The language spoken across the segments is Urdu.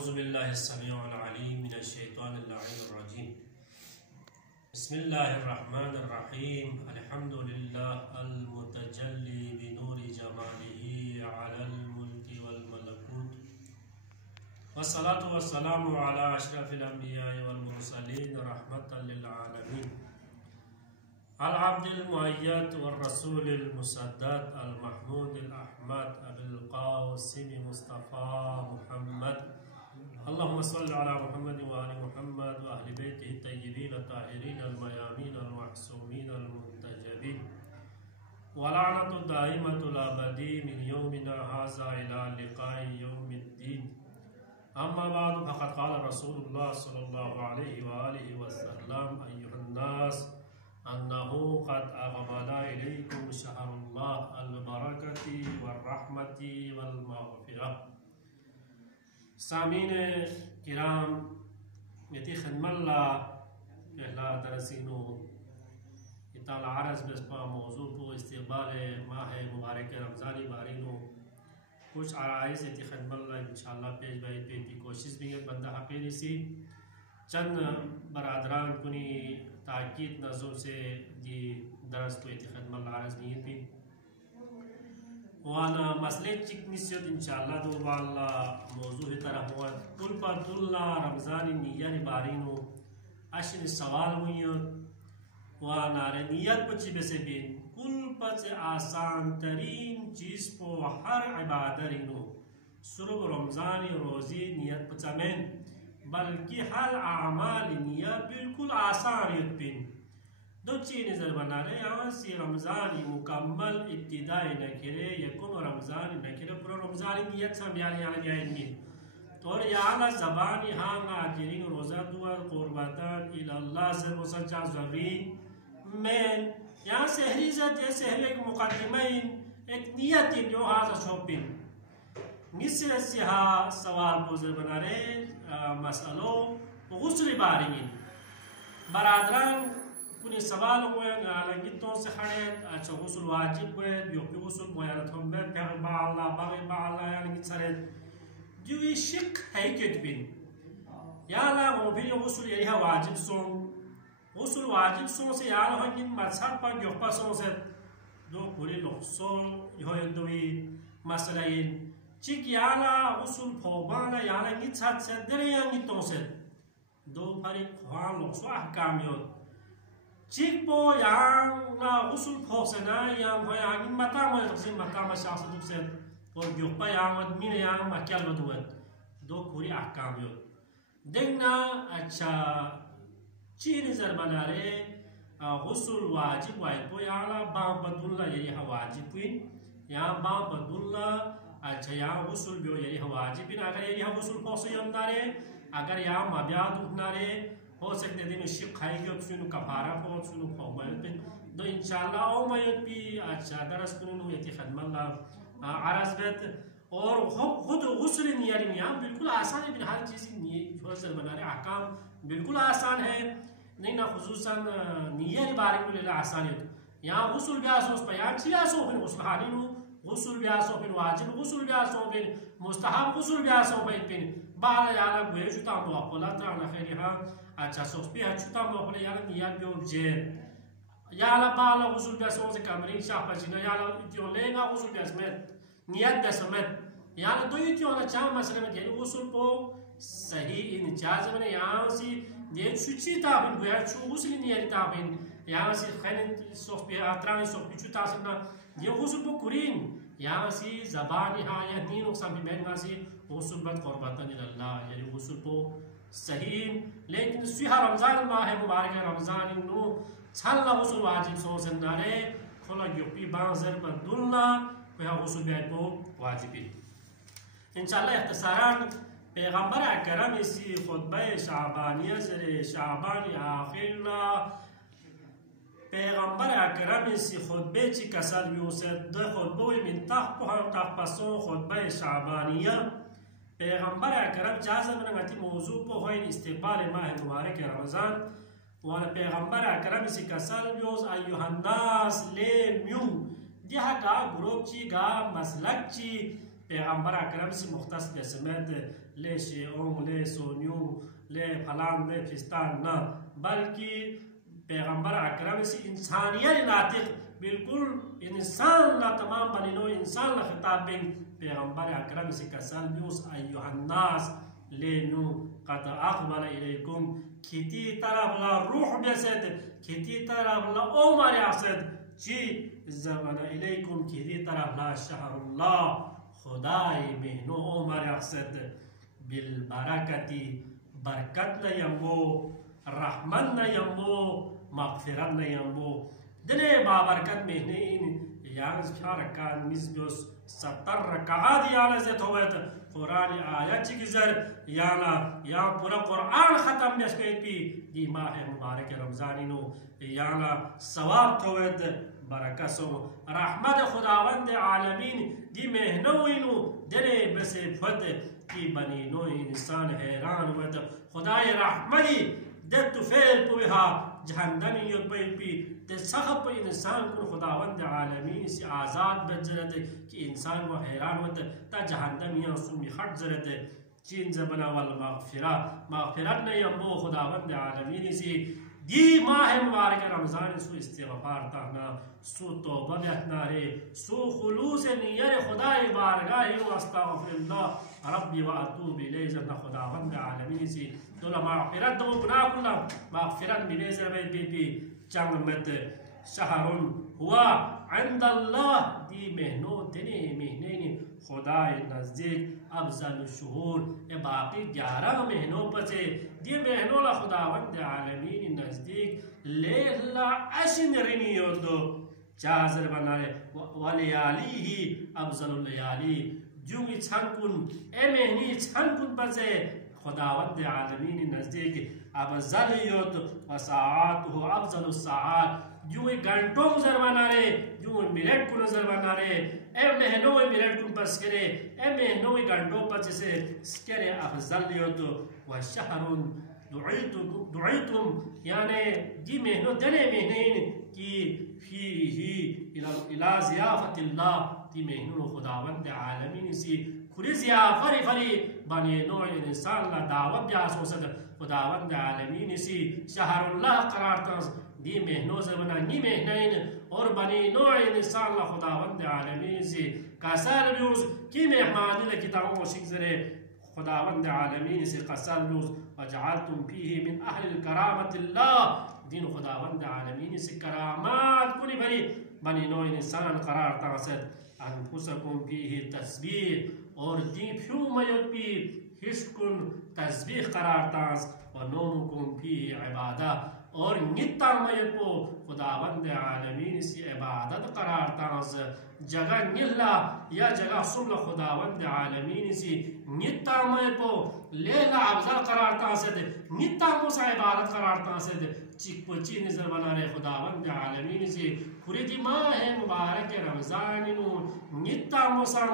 اعوذ باللہ السمیع العلیم من الشیطان اللعین الرجیم بسم اللہ الرحمن الرحیم الحمدللہ المتجلی بنور جمالہ علی الملک والملکوت والصلاة والسلام علی اشرف الانبیاء والمرسلین رحمتا للعالمین العبد المؤید والرسول المسدد المحمود الاحمد ابی القاسم مصطفى محمد اللهم صل على محمد وآل محمد وأهل بيته الطيبين الطاهرين الميامين المعصومين المنتجبين ولعنة الدائمة الأبدي من يومنا هذا إلى لقاء يوم الدين أما بعد فقد قال رسول الله صلى الله عليه وآله وسلم أيها الناس أنه قد أقبل إليكم شهر الله البركة والرحمة والمغفرة. سامعین کرام، یتی خدمت اللہ پہلا درسینو اطالع عرض بسپا موضوع کو استقبال ماہ مبارک رمضانی بارینو کچھ عرائض یتی خدمت اللہ انشاءاللہ پیش بائی پیتی کوشش بھی ایک بندہ حقیقی سی چند برادران کنی تاکید نظر سے دی درس کو یتی خدمت اللہ عرض نہیں پی وانا مسئلے چک نسیت انشاءاللہ دو بالا موضوع طرح ہوا کل پر دلنا رمضان نیانی بارینو اشن سوال ہوئی وانا نیت پچی بسے بین کل پچ آسان ترین چیز پو ہر عبادرینو سرب رمضان روزی نیت پچا مین بلکہ ہر اعمال نیت بالکل آسان ریت بین دو چی نظر بنا رہے یہاں سی رمضانی مکمل ابتدائی نکرے یکم رمضانی نکرے پورا رمضانی نیت سا بیانی آنے بیانی نیت اور یہاں زبانی ہاں آجرین روزہ دعا قربتان الاللہ سے مسجع ضرین مین یہاں سہری زد یا سہری ایک مقدمین ایک نیتی جو ہاں شوپین نصر سیہا سوال پوزر بنا رہے مسئلو غسل بارین برادران کنی سوال ہوئے لنگیتوں سے کھڑے اچھا غسل واجب ہوئے بیوکی غسل مویانت ہم بیر پیغل با اللہ باغی با اللہ یا لنگیت سرید دیوی شک ہے کت بین یا اللہ موبیلی غسل یہی واجب سون غسل واجب سون سے یا اللہ ہنگین مذہب پر گیوپا سون سے دو کوری لخصول یہ دوی مسئلہ چک یا اللہ غسل پھوبانا یا اللہ لنگیت ساتھ سے در ینگیتوں سے دو پری خوان لخصول احکامیت چیک پو یہاں غسل پھوسنا یہاں یہاں مطامہ تقسیم مطامہ شخص دکسید اور گیوپا یہاں مدمین یہاں مکیل بدوید دو کوری احکام یود دیکھنا اچھا چی نظر بنا رہے غسل واجب واجب پو یہاں بام بدولنا یہاں واجب پوین یہاں بام بدولنا اچھا یہاں غسل بیو یہاں واجب پوین اگر یہاں غسل پھوسی ہمنا رہے اگر یہاں مبیاد اٹھنا رہے ہو سکتے دیں شک کھائی گئے سنو کفارہ پہنچ سنو پہنچ پہ دو انشاءاللہ او میت بھی اچھا درس کنو یتی خدم اللہ عرض بیت اور خود غسل نیاری میاں بالکل آسان ہے ہر چیز غسل بنا رہے احکام بالکل آسان ہے نہیں نا خصوصاً نیاری بارے میں لیلہ آسان ہے یہاں غسل بیاسو اس پیان چی بیاسو پھر غسل حالینو غسل بیاسو پھر واجب غسل بیاسو پھر مستحب غسل بیاسو پھر بالا یالا گوئے جتا موقعلات رانا خیلی ہاں اچھا سوچ بھی چھتا موقعلے یالا نیاد بیو جیر یالا بالا غسل بیاسو سے کامرین شاہ پچینا یالا اتیون لے گا غسل بیاسمت نیاد بیاسمت یالا دو اتیون چاہ مسئلہ میں یعنی غسل پو صحیح انجاز میں یہاں سی دین سوچی تابن گویا چھو غسل نیادی تابن یہاں سی خیلن سوچ بھی اترانی سوچ بھی چھتا سکنا یہ غسل پو کرین یہاں سی زبانی ہاں یا دین اقسام بھی بہن سی غسل بد قربتاً اللہ یعنی غسل پو صحیح لیکن سویہ رمضان ماہ مبارک رمضان انو چھلنا غسل واجب سو زندارے کھولا گیوپی بانزر پر دلنا کوئی غسل بیائی پو واجبی انشاءاللہ اختصاران پیغمبر اکرم اسی خطبہ شعبانیہ زر شعبانی آخرنا پیغمبر اکرم اسی خطبہ چی کسر بیوسد دو خطبوی من تخ پسون خطبہ شعبانیہ پیغمبر اکرم جازم نگتی موضوع پو ہوئی استقبال ماہ مبارک رمضان وانا پیغمبر اکرم اسی کسر بیوز ایوہ الناس لے میو دیہا گا گروپ چی گا مسلک چی پیغمبر اکرم سی مختص بسمت لے شیعوں لے سونیوں لے فلان لے فستان نہ بلکہ پیغمبر اکرم سی انسانیت ناطق بالکل انسان لا تمام بنینو انسان لا خطاب بین پیغمبر اکرم سی کسل بیوس ایوہ الناس لینو قد اقبل الیکم کھتی طرف لا روح بیسد کھتی طرف لا عمر یاسد چی زمان الیکم کھتی طرف لا شہر اللہ خدای مہنو عمر یاسد بالبرکتی برکت نیمو رحمت نیمو مغفرت نیمو دنے بابرکت مہنین یانز کھارکان مزبیوس 70 رکعات یانا زیت ہوئیت قرآن آیت چی گزر یانا یا پورا قرآن ختم بیسکویت پی دی ماہ مبارک رمضانینو یانا ثواب ہوئیت برکسو رحمت خداوند عالمین دی مہنوینو دنے بسے فت کی بنینو انسان حیران ہوئیت خدای رحمتی دتو فیل پویہا جہندمی یود بیت پی تے سخب پہ انسان کو خداوند عالمین سے آزاد بچ زرد کہ انسان کو حیران ہوتا تا جہندمی سمی خٹ زرد چین زبنا والمغفرت نہیں امبو خداوند عالمین سے دی ماہ مبارک رمضان سو استغفار تاہنا سو توبہ بیتنا رے سو خلوص نیر خدای بارگاہی و استغفر اللہ ربی و اتوب الیہ خداوند عالمین سے دولا مغفرت دو گناہ کلا مغفرت ملے زرد بی چنگمت شہرون ہوا عند اللہ دی مہنو دنے مہنین خدای نزدیک افضل شہور اے باقی 11 مہنوں پسے دی مہنوں لا خداوند عالمین نزدیک لیلہ اشن رنیو دو چازر بنائے ولیالی ہی افضل اللیالی جونگی چھنکن اے مہنی چھنکن پسے خداوند عالمین نزدیک افضل یوت و ساعاتو افضل الساعات جو گھنٹوں نظر بنا رہے جو منٹ کو نظر بنا رہے اے مہنوں منٹ کو پس کرے اے مہنوں گھنٹوں پس سے کرے افضل یوت و شہرون دعیتم یعنی جی مہنوں دنے مہنین کی فیہی الى ضیافت اللہ دی مہنوں خداوند عالمین سی کھری ضیافری فری بنی نوع انسان لا دعوت بیاسو صد خداوند عالمین سی شہر اللہ قرار تنس دی مہنوں زمانہ نی مہنین اور بنی نوع انسان لا خداوند عالمین سی کسر بیوز کی مہمانی لکتاؤں شکزرے خداوند عالمین سی قسر بیوز وجعلتم فیہ من اہل الکرامت اللہ دین خداوند عالمین سی کرامات کنی بھری بنی نوع انسان قرار تنسد انفسکم فیہ تسبیح اور دین فیو میت پی حسکن تسبیح قرار تانس و نومکم فیہ عبادہ اور نیتا میت پو خداوند عالمین سی عبادت قرار تانس جگہ نیلا یا جگہ سمل خداوند عالمین سی نیتا میت پو لیلہ افضل قرار تانسد نیتا موسیٰ عبادت قرار تانسد چک پچی نظر بنا رہے خداوند عالمین سی خریدی ماہ مبارک رمضانینو نیتا موسیٰ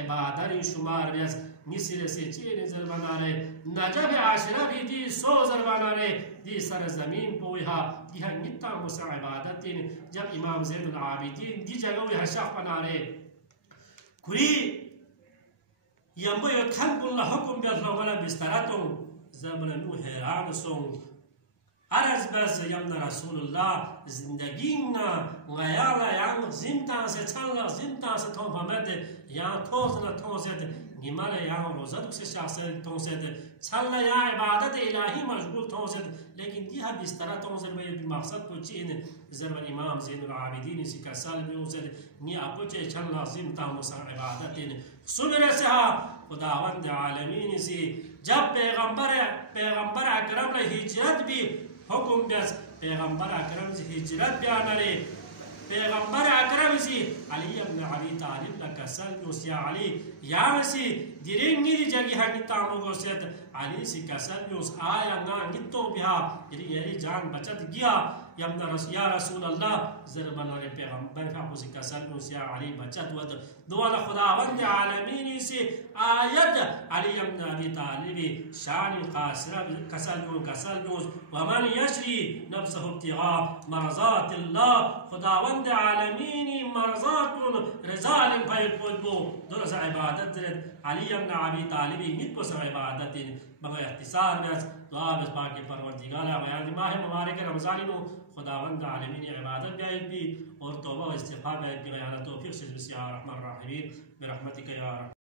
عبادت شمار بیس نصیر سے چی نظر بنا رہے نجب عاشرہ بھی دی 100 بنا رہے دی سرزمین پویہا دی ہاں نیتا موسیٰ عبادت دین جب امام زید العابدین دی جگوی حشاق بنا رہے کھری یمبو یو کھنگ اللہ حکم بیت لوگنا بستراتوں زبننو حیران سوں عرض بس یمن رسول اللہ زندگینا غیالا یعنی زمتان سے چھلا زمتان سے تھون پھمد یہاں تھوزنا تھوزد نمال یہاں روزت سے شخصیت تھوزد چھلا یہاں عبادت الہی مشغول تھوزد لیکن دیہا بسترہ تھوزد بے مقصد کو چین ضرور امام زین العابدین اسی کا سال میں اوزد نی اپو چے چھلا زمتان مسا عبادت سنر سے خداوند عالمین اسی جب پیغمبر اکرم نے ہجرت بھی حکم بیس پیغمبر اکرم سے ہجرت بیانا رے پیغمبر اکرم سے علی ابن علی طالب لکسل نوسیا علی یا مسی دیرینگی دی جگی ہاں نتامو گو سیت علی سی کسل نوس آیا نا نتو بیا یری جان بچت گیا یا رسول اللہ ضرب اللہ پیغمبر کا خوزی کسل نوسیا علی بچت ود دوالا خداوند عالمینی سے آیت علی ابن علی طالبی شان قاسرہ کسل نوس ومن یشری نفسه ابتغاء مرضات اللہ خداوند عالمینی مرضات رزال پاید بود بو درس عبادت عبادت زرد علی ابن ابی طالبی نیت کو سب عبادت بغیر اختصار میں دعا بس پاک پروردگار بیان ماہ مبارک رمضان نو خداوند عالمین عبادت بیائید بھی اور توبہ و استغفار بیائید بھی غیانہ توفیق سے بسم اللہ الرحمن الرحیم برحمتک یا رب